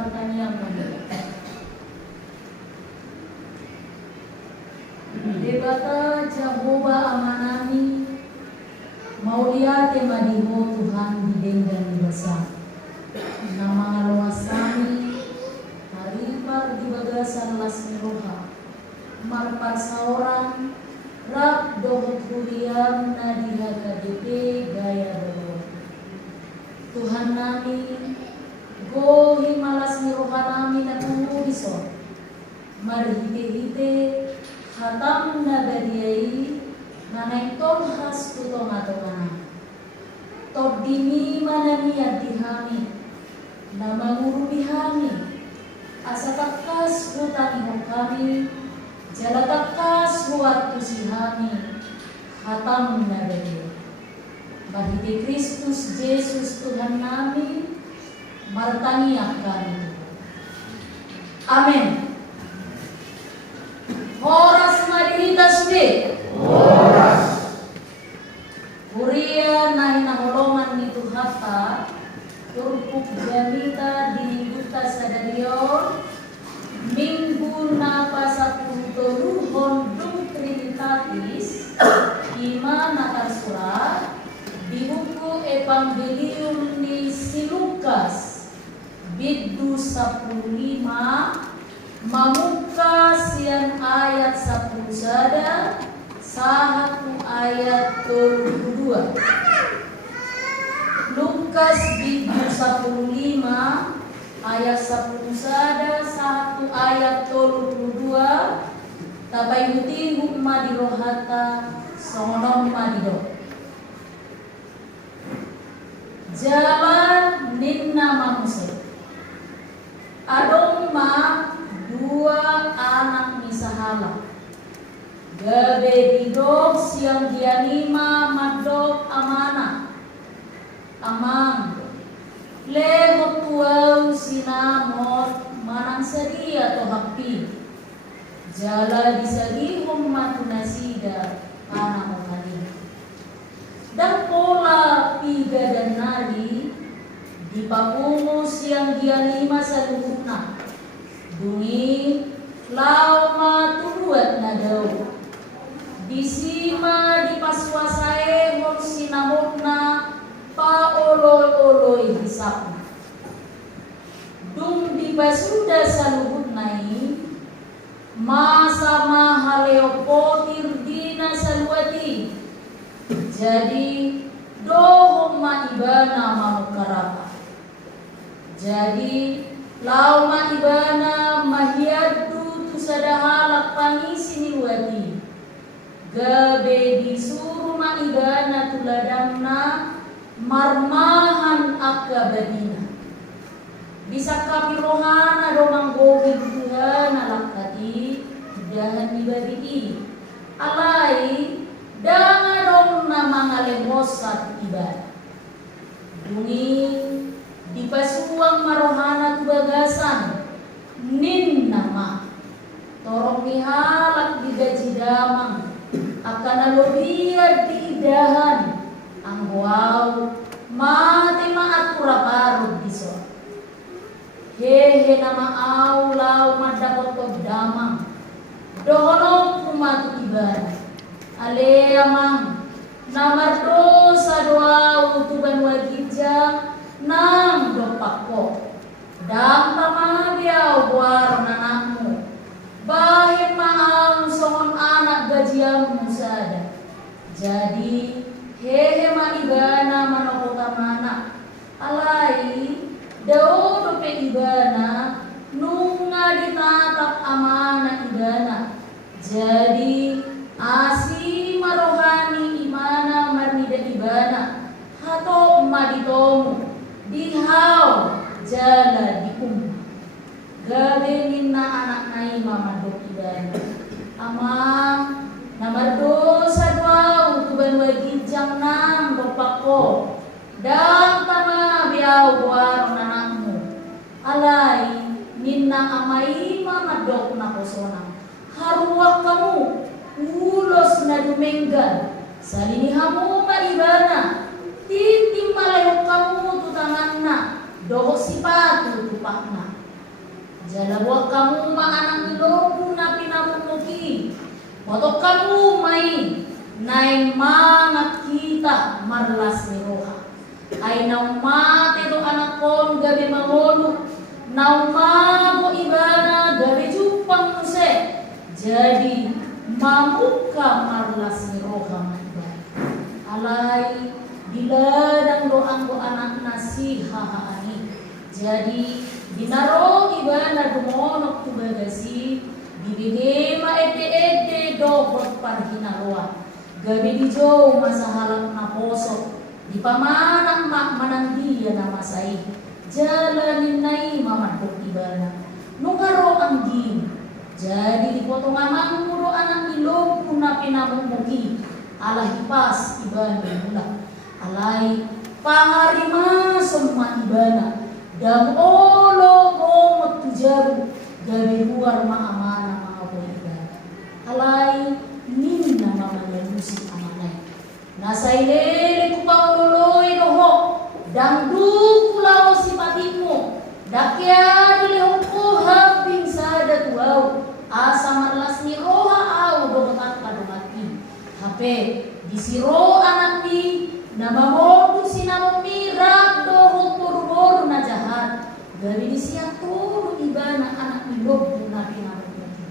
martaniang manila. Debata Jehovah amanami mauliate madiho Tuhan didenggan dibasa na mga luwasami haripar di bagasan las miroha marpar sauran rak dohot huriam na dihakadete gaya doho Tuhan nami go himalas miroha nami na tumuhiso marhite-hite hatam na gadiyai nanay tolhas tutong atongan tod dini mananiad dihami na mangurubihami asatakas hutang kami jalatakas huat tusihami hatam na gadiyai bahiti Kristus Yesus Tuhan nami martaniak kami. Amin. Horas madihitas be. Horas. Kuria nahi naholongan ni Tuhata turpuk jamita di buta sadarion minggu na pasatun toluhon dum trinitatis ima nakar surat di buku Evangelium ni si Lukas biddu 15 Mamuka siang ayat 10 sada sahatu ayat 22 Lukas biddu 15 ayat 10 sada sahatu ayat 22 tabai huti hukma dirohata songonom madido jalan ninna mamuse adong ma dua anak misahala gabe didok siang dianima madok amana amang lehot tuau sinamot manang sadi atau hapi jala disagihom matunasida anak mokali dan pola piga dan nari di papungo siang dianima sa luhukna dungi lauma turuat na daw bisima di paswasae hon sinamokna paoloy-oloy hisapna dung di basuda sa luhuknai masama haleopotir dina sa luati jadi dohong maibana mamukarapa jadi lauma ibana mahiyadu tusadahalak pangisi niwati gabe disuruh maibana tuladangna marmahan akabadina bisa kapirohana domang gogi Tuhan alakati dahan ibadi alai dangadong na mga lehosat ibadah dungi di pasuang marohana tubagasan nin nama torong nihalak di gaji damang akan alobiyad di idahan ang wow mati maat puraparod diso hehe nama aulaw madapot kog damang dohonog kumatu ibadah ale amang namardo sa doa utuban wagidja nang dopako dam pamabiaw buar nanakmu bahit maang songon anak gajiang musada jadi hehe maibana manokota mana alai dao dope ibana nunga ditatap amana ibana jadi asi marohani imana marnida ibana hato maditomu dihaw jala dikum gabe minna anak nai mamadok ibana amang namardo sa dua utuban wagijang nang dopako dan tama biaw buar nanakmu alai minna amai mamadok na kosonang haruak kamu ulos na dumenggan salinihamu maibana titim malayok kamu tutangan na doho sipatu tupakna Jala buat kamu ma anak iloku na pinamumuki. Motok kamu mai nai mangat kita marlas ni roha. Ay naumate do anak kon gabi mangolu. Naumago ibana gabi jupang muse. Jadi mamuka marlas ni roha maibay. Alay diladang doang do anak nasiha ani. Jadi binaro ibana dumonok tu bagasi dibige ma ete dokot parhinaroa gabi dijo masahalang na poso di pamanang mak manandiya na masai jalanin nai mamadok ibana nungaro ang din jadi dipotong amang muro anak ilog kuna pinamumuki ala hipas ibana mula alay pangarima semua ibana dan olo momot tujaru gabi luar maamana mga boyda alay nin na mamayalusi amanay nasa ilele ko pa uloloy noho dang dukulaw si patimo dakya dilihong ko habing sada tuaw asa marlas ni roha aw dogotat kadumati hape disiro anak ni na mamodu sinamumirag dohong turuboro na jahat gabi di siya turo iba na anak ilog na pinamumuki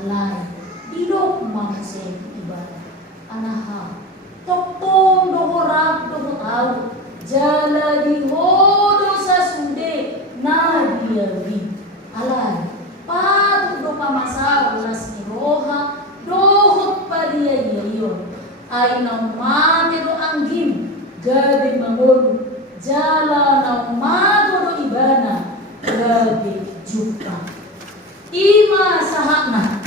alay ilog mamusay iba anaha toktong dohorag dohotaw jala di hodo sa sude na diyawi alay patut do pamasaw las ni roha dohot pa diya diyayon ay naumate do anggim gabi mangolo jala naumago do ibana gabi jupa ima sahakna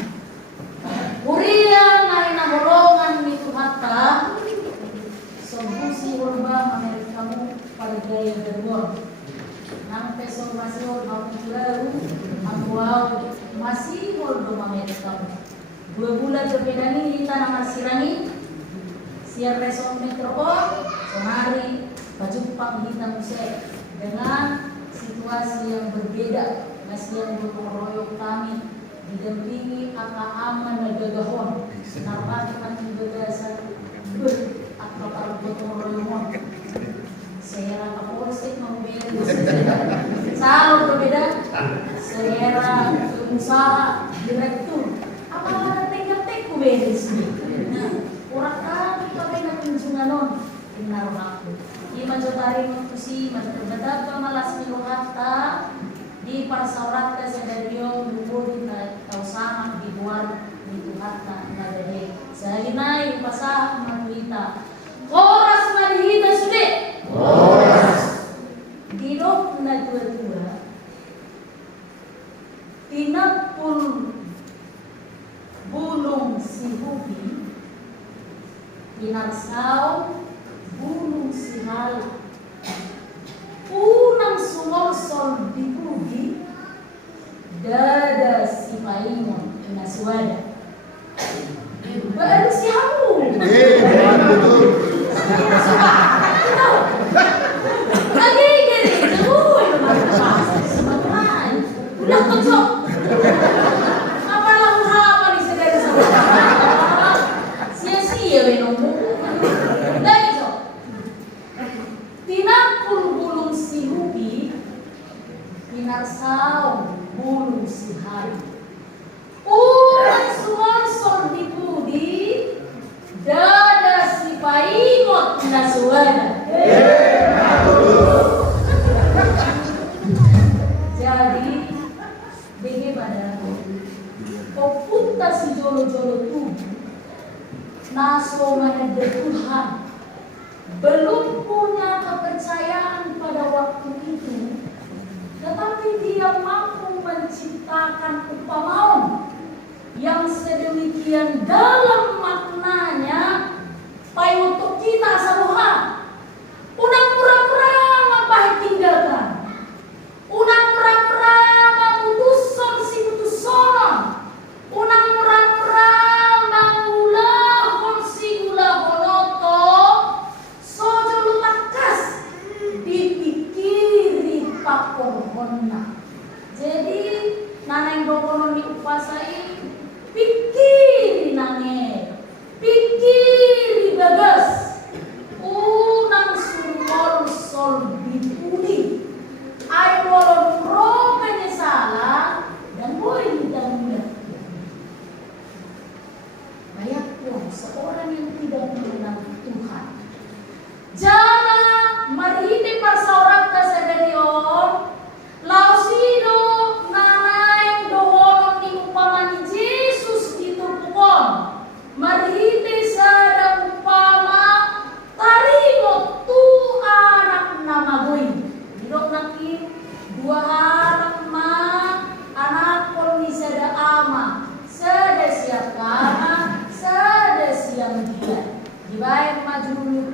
Uriya na hinahulungan ni Tuhata Sobusi urba Amerika mo paligaya derwon nang peso masihol makukularo ang buwaw masihol do Amerika mo 2 bulan berbeda ni kita na masirangi siar reson metro sehari pajumpang kita musik dengan situasi yang berbeda masih yang berroyok kami didampingi akak aman dan gagahon narpati kan berdasar akak gotong royong saya kapolsek mau beres selalu berbeda saya usaha direktur apa ada tek-tek ku beres orang kami kami na kunjunganon benar aku di majotari mutusi majotari pamalas miluhata di parsaurat kesadario lubur na kausama di buwan di Tuhata na dere sa hinay upasa manuita oras manhita sude oras dinok na dua-dua tinapul bulong si Hubi pinarsaw bulong si Hala unang sumorsol di Hubi dada si Paimon inaswada baru si Hamu lagi gini jauh semakin udah kocok apalah usaha nih segala sama sia-sia benomu lagi so tinapul bulung si Hubi pinarsaw bulung si Hari urang sumorsol di Budi dada si Paimot nasuana jadi bagaimana opunta si jolo-jolo tubuh naso menghadap Tuhan belum punya kepercayaan pada waktu itu tetapi dia mampu menciptakan upamaon yang sedemikian dalam maknanya pai untuk kita sabuha unang pura-pura ngapain tinggalkan unang pura-pura mamutuson si mutusonon unang pura-pura mangulahon si gula-goloto sojo lutakas dipikiri pakorhonna jadi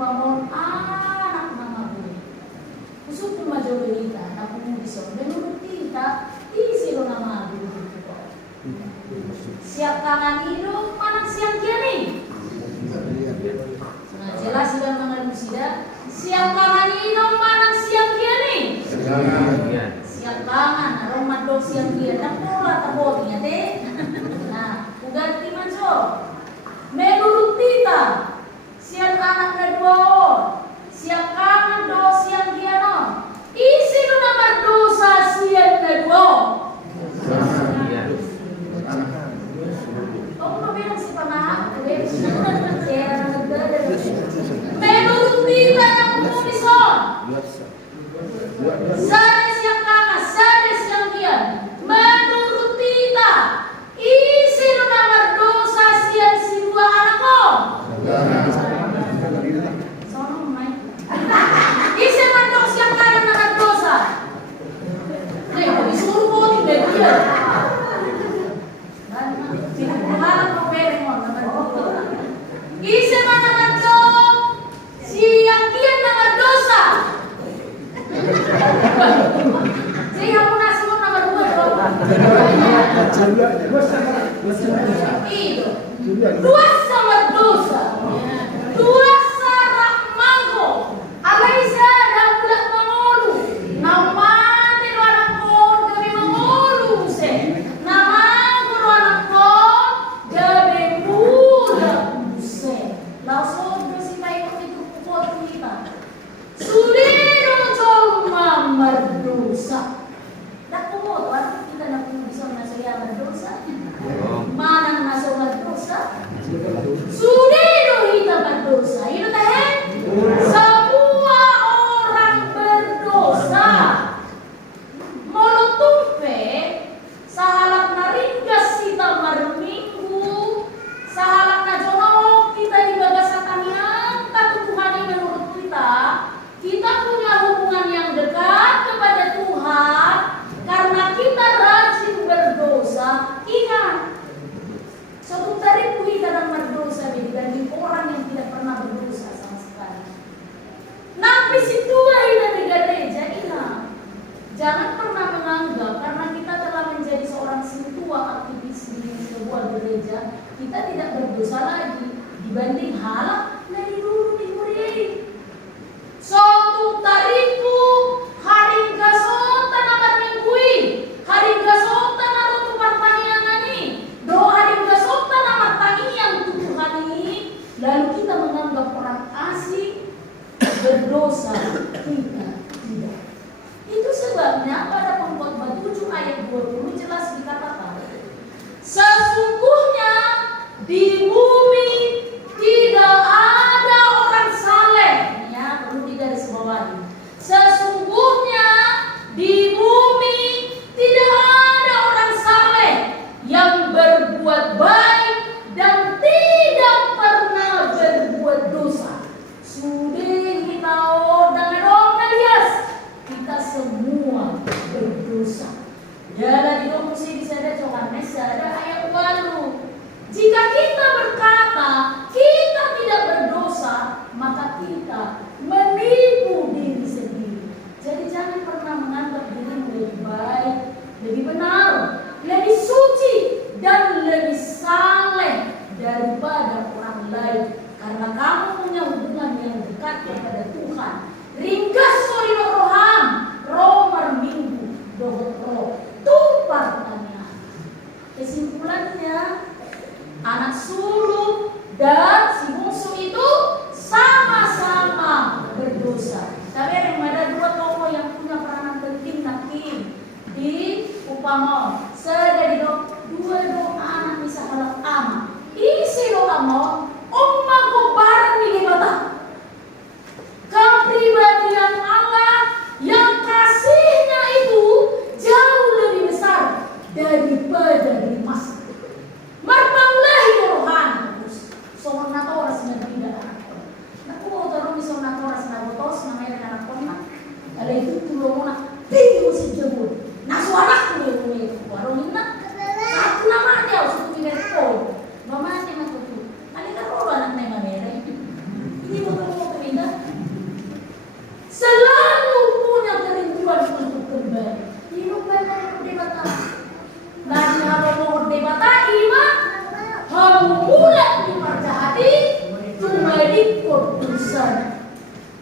amon anak mama gue. Kusuk tu majodoh kita, nak pun bisa. Menurut kita, isi lo nama gue. Siap kanan hidup, mana siang kiri? Nah, jelas sudah mengalusida. Siap kanan hidup, mana siang kiri? Siap kanan, rumah dok siang kiri. Dan pola tabotinya deh. Nah, uganti manso. Menurut kita, siang kanan kedua on. Siap kanan do siang kiri on. Isi lo nomor dosa siang kedua. Menurut kita yang umumison sada siang kanan, sada siang kian. Menurut kita isi nomor dosa siang si dua anakku. Sono mai. Isi nomor siang kanan nomor dosa. Nih, disuruh mau tidak dia. Tidak berharap kau beremon nomor dosa. Isi nomor siang kian nomor dosa. Jadi kamu nasi mau nomor 2 itu. Dua sama dosa. Dua sarak mangko. Alaisa dan budak mangolu. Nama telu anak kon gabe mangolu se. Nama guru anak kon gabe budak se. Langsung Sudiro cuma berdosa. Tak kumo tuan kita nak bisa menasihati berdosa. Mana masuk berdosa? Sudiro kita berdosa. Itu teh. Semua orang berdosa. Molotupe sahalak naringgas kita marminggu. Sahalak na jono kita di bagasatanian. Tapi Tuhan ini menurut kita punya hubungan yang dekat kepada Tuhan karena kita rajin berdosa. Ingat, suatu tarikh kita dalam berdosa dibanding orang yang tidak pernah berdosa sama sekali. Nabi situ kita di gereja, ingat, jangan pernah menganggap karena kita telah menjadi seorang sintua aktivis di sebuah gereja, kita tidak berdosa lagi dibanding hal dari dulu di Korea. Suatu tariku hari gasota namar minggui, hari gasota narutu pertanianani, doa hari gasota namar tanian tutuhani, lalu kita menganggap orang asing berdosa, kita tidak. Itu sebabnya pada Pengkhotbah 7 ayat 20 jelas dikatakan, sesungguhnya di bumi tidak ada orang saleh. Sesungguhnya di bumi tidak ada orang saleh yang berbuat baik dan tidak pernah berbuat dosa. Sudah kita dengan orang dia ikut urusan.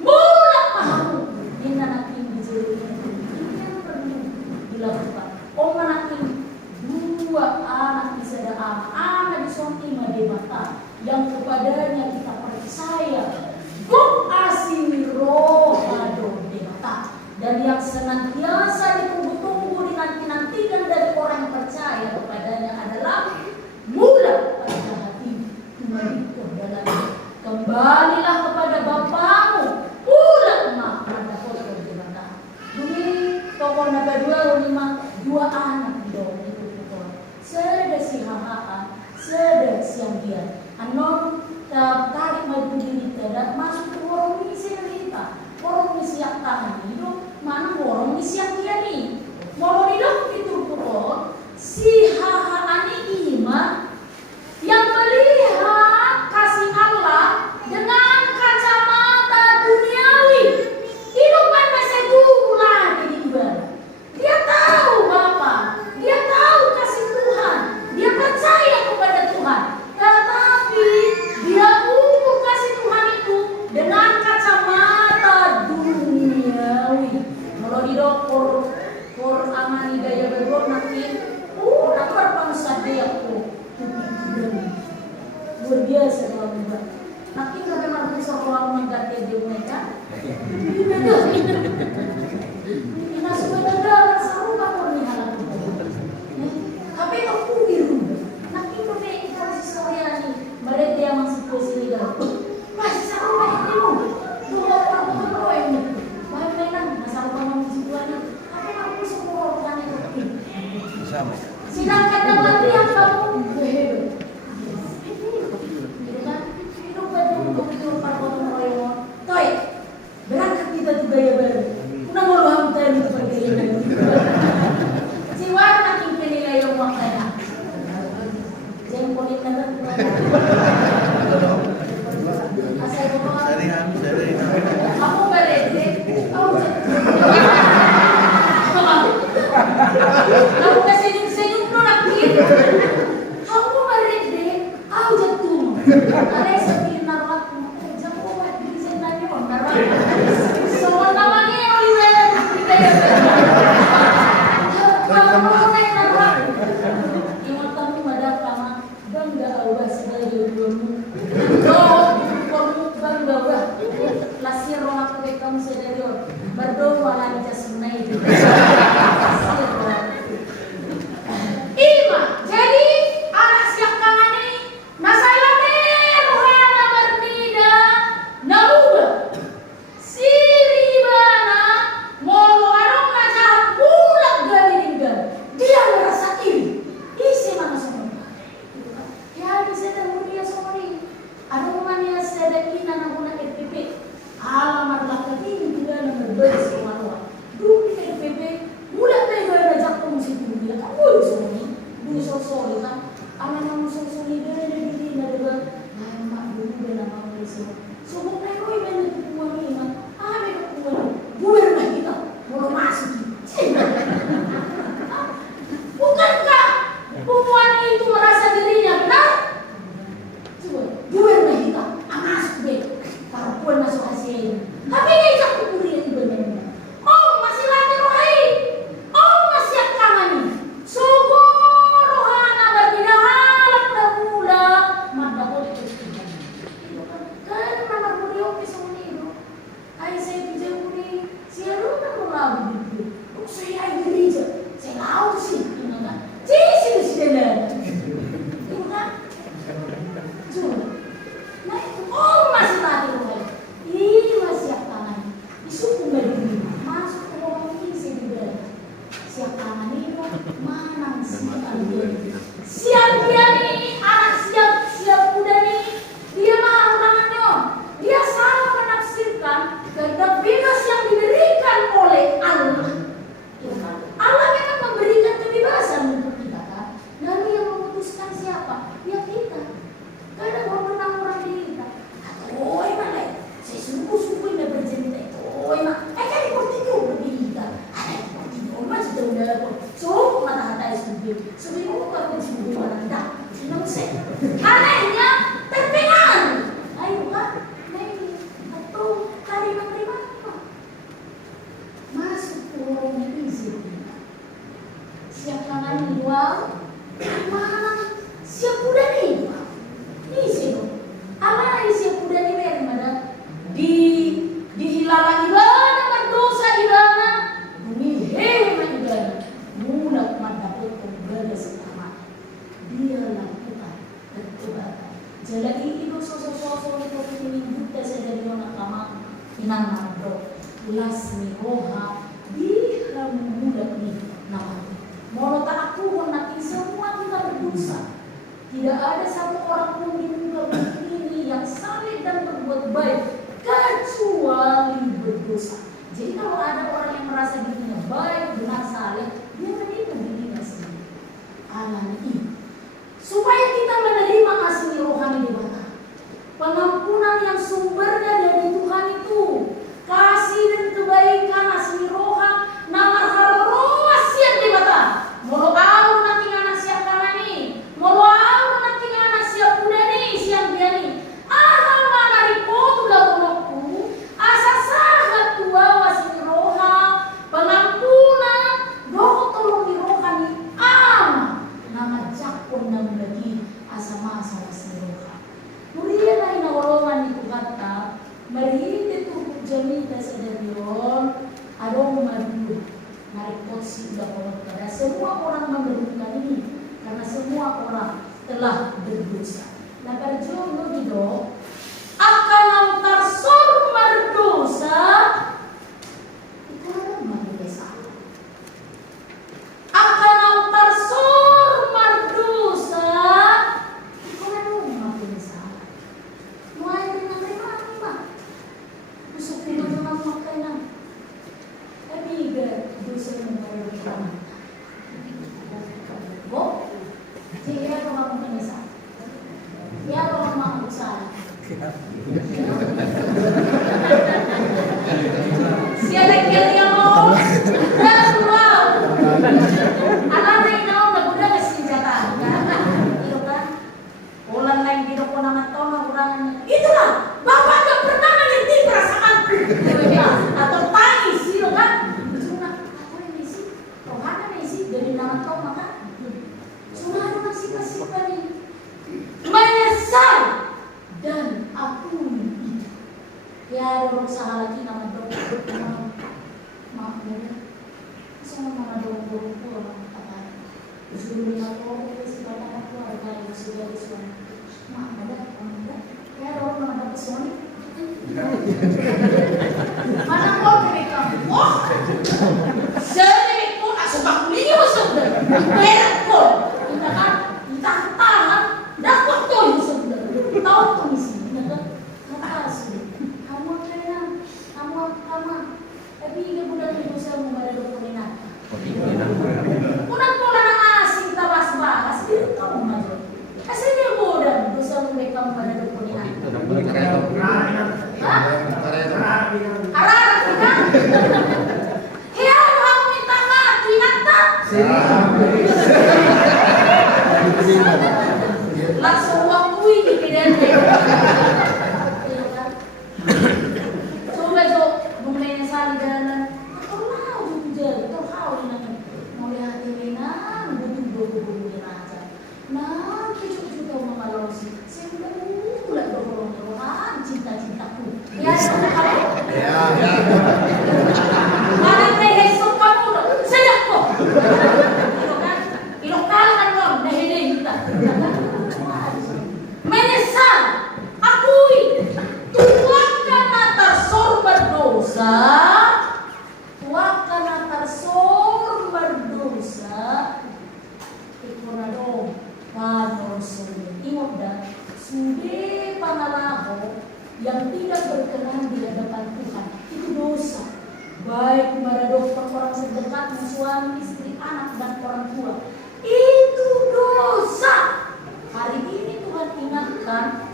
Mula pahamu inanaking bijirnya ini yang perlu dilakukan. Manaking dua anak di sedang anak di sonti mademata yang kepadanya kita percaya. Gok asiro ado demata, dan yang senantiasa ditunggu-tunggu dinanti-nantikan dari orang yang percaya kepadanya adalah mula pada hati menikah dalam kembalilah kepada Bapamu mula mak pada foto demata. Dumi tokoh naga 2 anak dong itu seda si hahaan seda siang dia anon tarik maju diri tidak masuk ke warung misi kita warung misi yang tahan hidup mana warung misi yang dia nih mau hidup itu tuh si hahaan ini iman yang melihat kasih Allah dengan kacamata duniawi hidup kan masih dulu lagi di ibadah. Dia tahu Bapa, dia tahu kasih Tuhan, dia percaya kepada Tuhan. Tetapi dia ukur kasih Tuhan itu dengan kacamata duniawi. Kalau di dokter, amani gaya berbuat nanti, aku berpangsa dia luar biasa kalau buat. Nanti kalau memang bisa orang mengganti dia mereka, ini sebenarnya saru kamu ni halang tapi aku biru nanti kau kita masih sore ni mereka dia masih posisi dah masih saru banyak tu dua orang ini banyak kan masalah kamu masih dua ni tapi aku semua orang itu sedangkan dalam yang kamu hidup betul betul parkour orang toy berangkat kita tu gaya baru nang mau ham tayo itu pergi si warna king penilai yung makanya jangan polit na lang asal ko ako berede ako kasi yung senyum no nakit ako berede ako jatuh alay sabihin narat mo jangan ko bilisan na yun narat so namanya ingatan pada kama bangga Allah segala dulu bangga Allah lasir roh aku kamu sedari berdoa lagi jasmai Ima jadi anak siap kangani nasailane rohana bernida nabuga siribana molo arong najahat pulang galing dia merasa iri isi mana semua ya bisa dah mulia semua ni ada mana sedang ina nanguna RPP alamat lakar ini tidak nomor beres kemaluan dulu di RPP mulai dari mana jatuh musik dunia kamu di semua ni dulu sosok kan anak kamu sosok ni dari diri dari mak dulu dari nama kamu semua semua mereka yang itu kuat ni mak mereka kuat gue rumah kita mau masuk bukankah perempuan itu merasa dirinya benar? Coba, gue rumah kita masuk deh perempuan masuk hasil tapi dia ijak kupuri itu benar masih lagi rohai masih akamani suku rohana berbeda halak dah mula maka boleh kan nama inang nado ulas ni roha biha memudak ni nama. Mau tak aku nakin semua kita berdosa. Tidak ada satu orang pun di muka bumi ini yang saleh dan berbuat baik kecuali berdosa. Jadi kalau ada orang yang merasa dirinya baik, benar, saleh, dia menikah dirinya sendiri. Alani supaya kita menerima asli rohani dewata. Pengampunan yang sumbernya dari Tuhan itu, kasih dan kebaikan asli roha, nama haroas yang dewata. Molo au nanti anak siap kalani, molo au nanti anak siap udani siang diani. Ahal mana ripotu lakonoku, asa sahat tua asli roha, pengampunan, doa tolong di rohani nama jakpon dan lagi asa-asa asli roha. Mulia na inawalongan itu kata, marihit itu jamita sa darion, adong madu, narikot si udah pada semua orang memerlukan ini, karena semua orang telah berdosa. Nah berjono dido, akan antar sor berdosa, itu ada manusia. Akan antar sor berdosa, itu ada manusia. Mulai dengan lima, usuk itu dengan makanan. Tapi dosa yang berdosa. Bo, dia orang manusia. Dia orang manusia. Siapa yang mau? Dan wow. Alam na inaw na buda na senjata. Itu kan. Ulan lain di doko naman to na kurangan niya. Itulah, bapak gak pernah mengerti perasaanku. Atau tangis, sino kan? Cuma aku ini sih, rohana ini sih dari naman to maka. Cuma ada masih nih. Menyesal dan aku itu. Ya berusaha lagi nama dokter. Maaf ya. Sama mana dong burukku orang kata suruh lihat orang itu sekarang aku ada yang sudah disuruh mak ada orang ada ya orang mana ada pesoni mana kau mereka oh jadi pun asal bakulinya masuk deh berat kok kita kan kita tahan dah waktu itu sudah tahu komisi kita kata asli kamu kena kamu tapi ini budak itu saya mau ada dokumen. Unang pola na asing tabas-bahas, dito ka mo majo. Kasi niya bodan, gusto mong may kampana doon po niya. Ha? Ararat kita? Kaya mo ako minta nga, kinata? Langsung waktu ini kaya coba jo, bumulay na sa aliganan. Cinta-cintaku. Ya, mana peheso kamu sedap kok. Ilokal kan lo, nahede kita. Menyesal, akui, tuakan atar sor berdosa, tuakan atar sor berdosa. Ikonado, panorso, iwag dan sude pangalaho yang tidak berkenan di hadapan Tuhan itu dosa. Baik meredohkan orang terdekat, suami, istri, anak dan orang tua, itu dosa. Hari ini Tuhan ingatkan,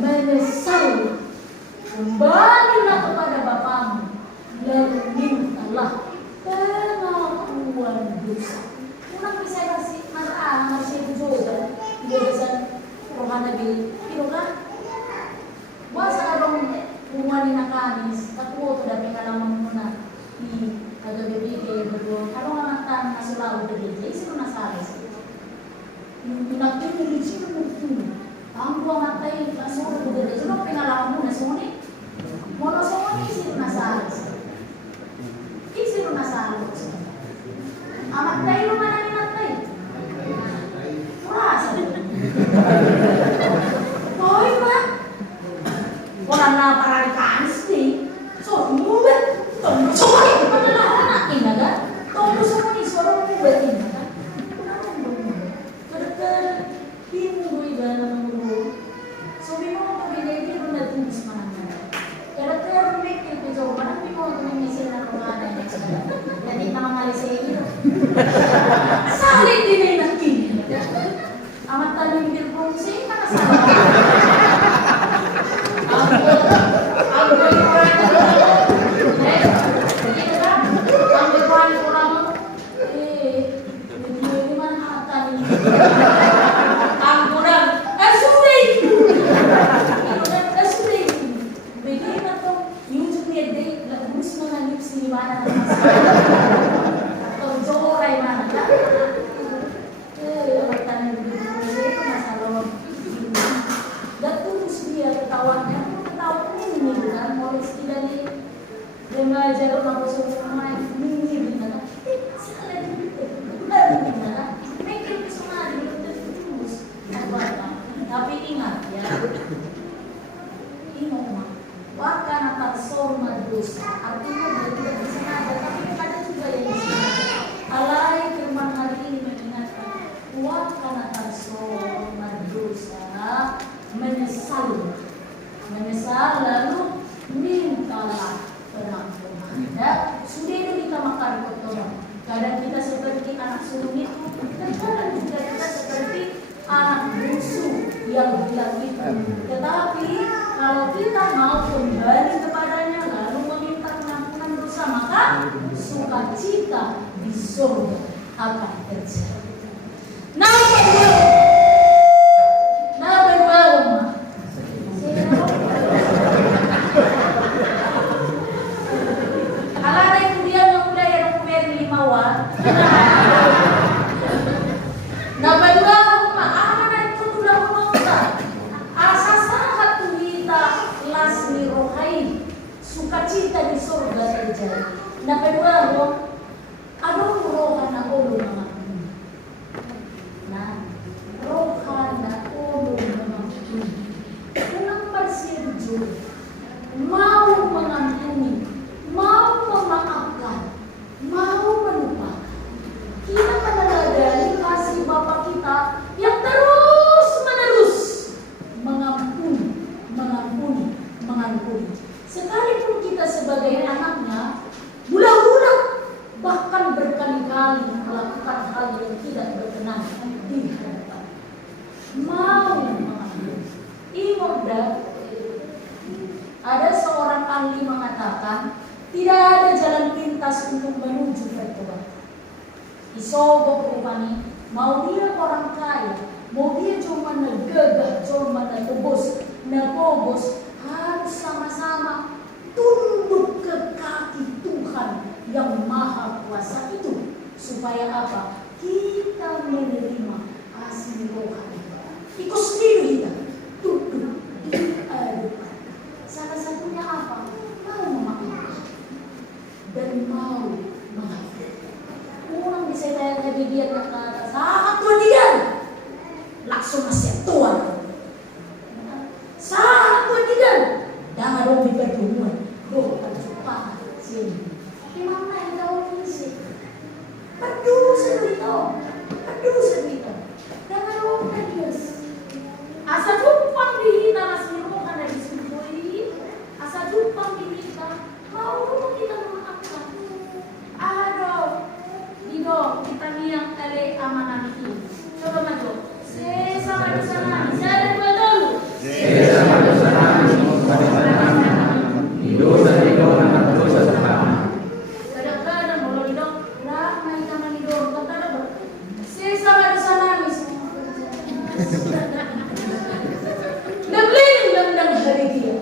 menyesal, kembalilah kepada Bapamu, lalu mintalah pengakuan dosa. Unang bisa kasih marah, masih juga, dia bisa rohana di kan? Masa abang umani na kanis, ako ito dami kalaman muna ni agabibigay berdua. Kalau ngamatan nasulaw berdua, sino nasaris? Yung pinagpili, sino nagpili? Ang buwa matay, nasulaw berdua. Sino pingalaman muna, suni? Mono suni, sino nasaris? Sino nasaris? Amat tayo naman ang matay. Puras. Hoy, ba? Wala na parang kemana ya sekarang? Jadi nama Malaysia itu. Saling dinaikin. Amat tadi bil fungsi mana salah? Tapi ingat ya, ingat wakana tarsoma dosa, artinya dari tidak disengaja, tapi ada juga yang disengaja. Alai firman hari ini mengingatkan, wakana tarsoma dosa, menyesal lalu mintalah pengampunan. Ya, sudah itu kita makan kotoran. Kadang kita seperti anak sulung itu, kadang juga kita seperti anak bungsu yang bilang itu. Tetapi kalau kita mau kembali kepadanya lalu meminta pengampunan dosa, maka sukacita di surga akan terjadi. Nah, sukacita di surga terjadi. Na kedua, ano rohan na ulo mga na rohan na ulo mga unang parsirjo, mau mengampuni, mau memaafkan, mau melupakan. Kita meneladani kasih Bapa kita yang terus menerus mengampuni. Sekalipun kita sebagai anaknya ulang-ulang bahkan berkali-kali melakukan hal yang tidak berkenan di hadapan. Mau mengampuni. Imoda, ada seorang ahli mengatakan tidak ada jalan pintas untuk menuju pertobatan. Isogo perupani, mau dia orang kaya, mau dia cuma negegah, cuma nagobos, harus sama-sama tunduk ke kaki Tuhan yang Maha Kuasa itu. Supaya apa? Kita menerima kasih rohani. Ikut sendiri kita tunduk di hadapan. Salah satunya apa? Mau memaafkan dan mau mengampuni. Orang bisa tanya dia kata saat kemudian langsung masih Tuhan. Saat kemudian dah ada berdoa, doa berjumpa sini. Di mana yang tahu ini sih? Aduh sedih itu. Jangan lupa dia. Asa tumpang di kita masih rohan dari sumui. Asa tumpang di kita mau kita memaafkan. Aduh, Dido kita yang kali amanah ini. Coba maju. Sesama dosa nami. Saya dua dulu. Sesama dosa nami. Dosa Dido anak dosa sama. Kadang-kadang kalau Dido lah main sama Dido kata apa? Sesama dosa nami. Nabling landang hari dia.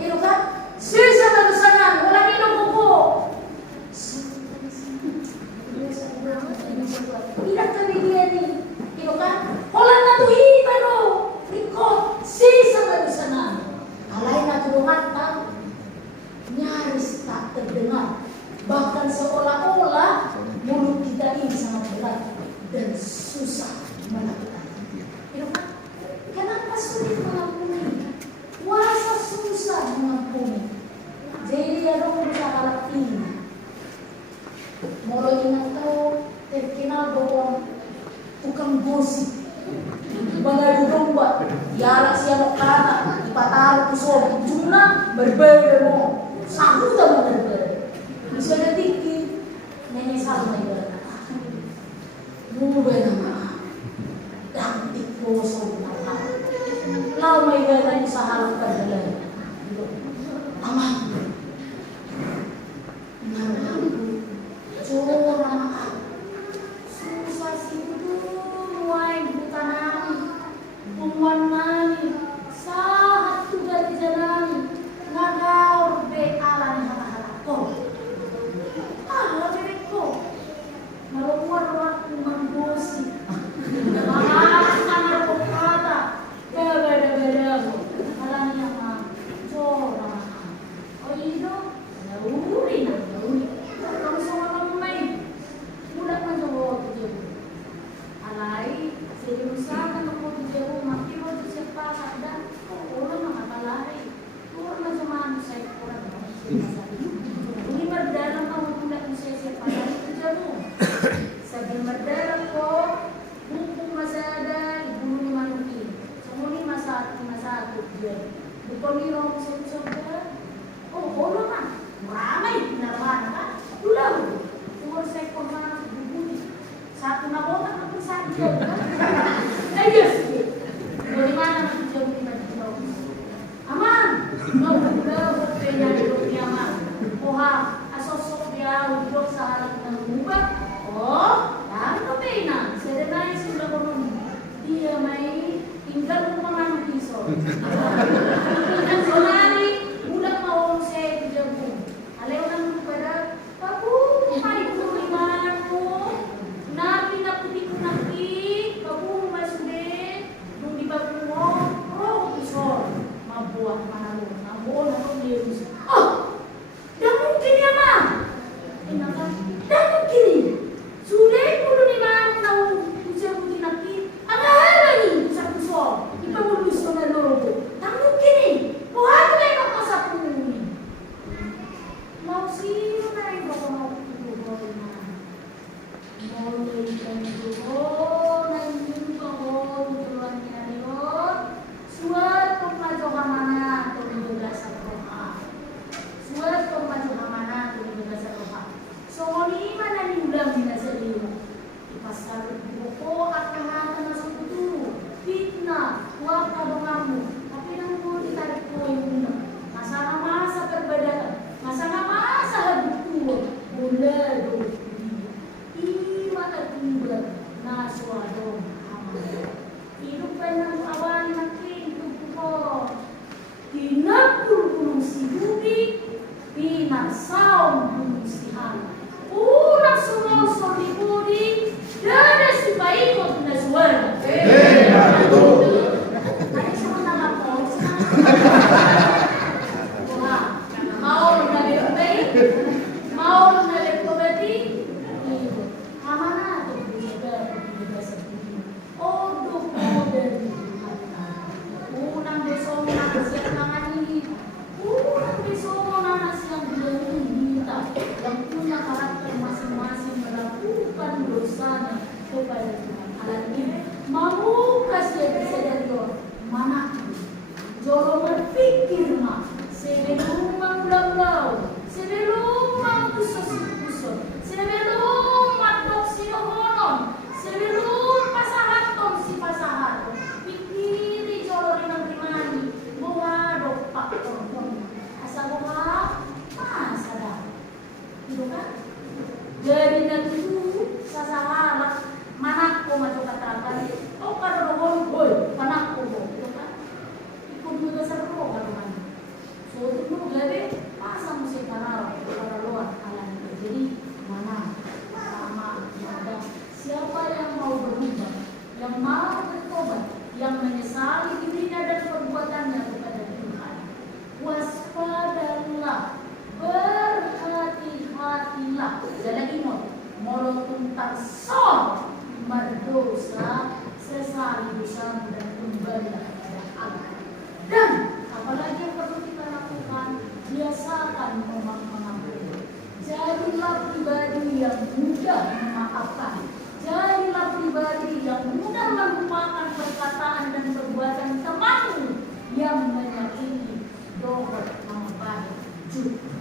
Itu kan sesama dosa nami. Wala Dido buku. Tidak kami dia ni. Itu kan Holland na tuhita no. Ikot sesama dosa nami. Alay na tulungan tahu. Nyaris tak terdengar, bahkan seolah-olah mulut kita ini sangat berat dan susah melakukan. Kenapa sulit mengampuni? Kuasa susah mengampuni. Jadi ada usaha ini. Mulai ingat tahu terkenal bahwa tukang gosip, mengadu domba, diarak siapa kata, dipataruh kusol, cuma berbeda mo. Sabu tak berbeda. Misalnya Berkoniro saudara. Oh, bodoh kan? Ramai benar-benar kan? Ulang. Umur saya pernah berbunyi. Satu nabotan tapi satu. Ayo sih. Bagaimana nanti jauh kita jauh? Aman. No, udah pengen hidupnya aman. Oha, asosok dia hidup sahalat mengubah. Oh, dan kepenan. Sedenai sudah konon. Dia main tinggal rumah anak pisau. Dan sonari udah mau saya jago. Alewan pada kamu mai kulimanku. Nabi nakuti kunaki kamu masude nung di bakumo roh pisau. Mabuah mana lu? Mabuah nak dia pisau. Oh, dah mungkin ya mah. Enakan, dah mungkin. Sudah kudu di mana tahu usia mungkin lagi. Ada lagi bisa pisau. Kita mau pisau na logo. Tak mungkin ni. Buat apa yang kau sapu ni? Mau sih mana yang kau mau kudu na? Mau ikan kudu na ingin kau tujuan ni lor. Suat pemajo mana tu juga saroha. Suat pemajo mana tu juga saroha. So ni mana ni ulang binasa dia. Pasal buku akan masuk dulu. Fitnah, warta dongamu. Tapi nang mau ditarik poin. Masa perbedaan. Masa habis tua. Bola do. Ima tertimba naswado amal. Hidup penang awan makin tubuh. Tinapul gunung si budi. Pinak saum gunung si hal. Unak semua soli budi. Dada si paikot na suara. Ay, sama na lang po. Mau na lipay? Mau na lipobati? Tama na ito. Odo po dari unang beso mo na siya nangani. Unang beso mo na siyang bilanginita. Yang punya karakter masing-masing melakukan dosanya kepada Tuhan. Alat ini mamukas dia bisa dari mana? Jolo berpikir mah sebelum mengbelau, sebelum mengkusut-kusut, sebelum adopsi honon, sebelum pasahaton si pasahaton. Pikiri jolo rinang rimani, bawa dopak honon. Asal bawa masa dah. Itu kan? Jadi nanti sasahalat manakku maju katakan. Oh kada rohon boy, manakku boy. Itu kan? Ikut juga seru kalau mana. So itu dulu gawe masa musik para luar alam itu. Jadi mana sama ada siapa yang mau berubah, yang mau bertobat, yang menyesali dirinya dan perbuatannya kepada Tuhan. Waspadalah, berhati-hatilah. Jadi ingat, molotun tarsol berdosa, sesali dosa dan kembali kepada Allah. Dan apalagi yang perlu kita lakukan, biasakan mengampuni. Jadilah pribadi yang mudah memaafkan. Jadilah pribadi yang mudah melupakan perkataan dan perbuatan temanmu yang menyakiti. Doa membaik juga.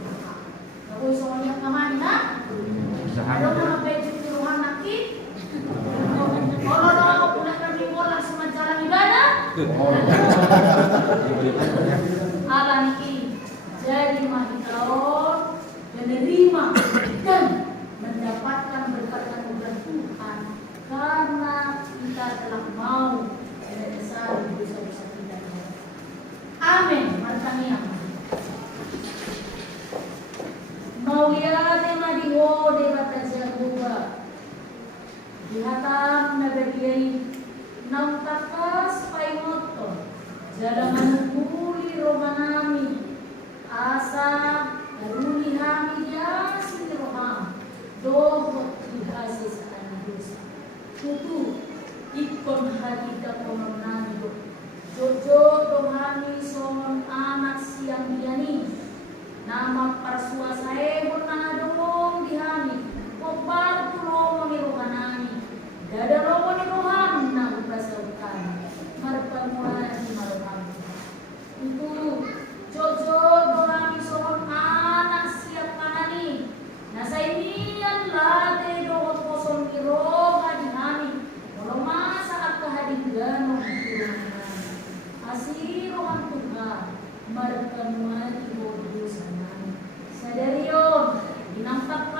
Kalau soalnya kemana? Ada nama baju di rumah nakit. Kalau pulang kami langsung jalan ibadah. Alam ini jadi mahitau menerima dan mendapatkan berkat anugerah Tuhan karena kita telah mau menyesali dosa-dosa kita. Amin. Martania. Mau lihat yang di bata jagoba. Dihatam nagadiay nang takas paimoto. Jalaman huli romanami. Asa haruni hami ya sinroham. Dohot dihasis andosa. Tutu ikon hadita komonami do. Jojo dohani somon anak siang biani. Nama persuasae botana domong dihani. Kobar tu romo ni rohanani. Dada romo ni rohan na upasautan. Marpamuan di maroham. Itu dan kemuan ibu sana. Sadarion, dinampak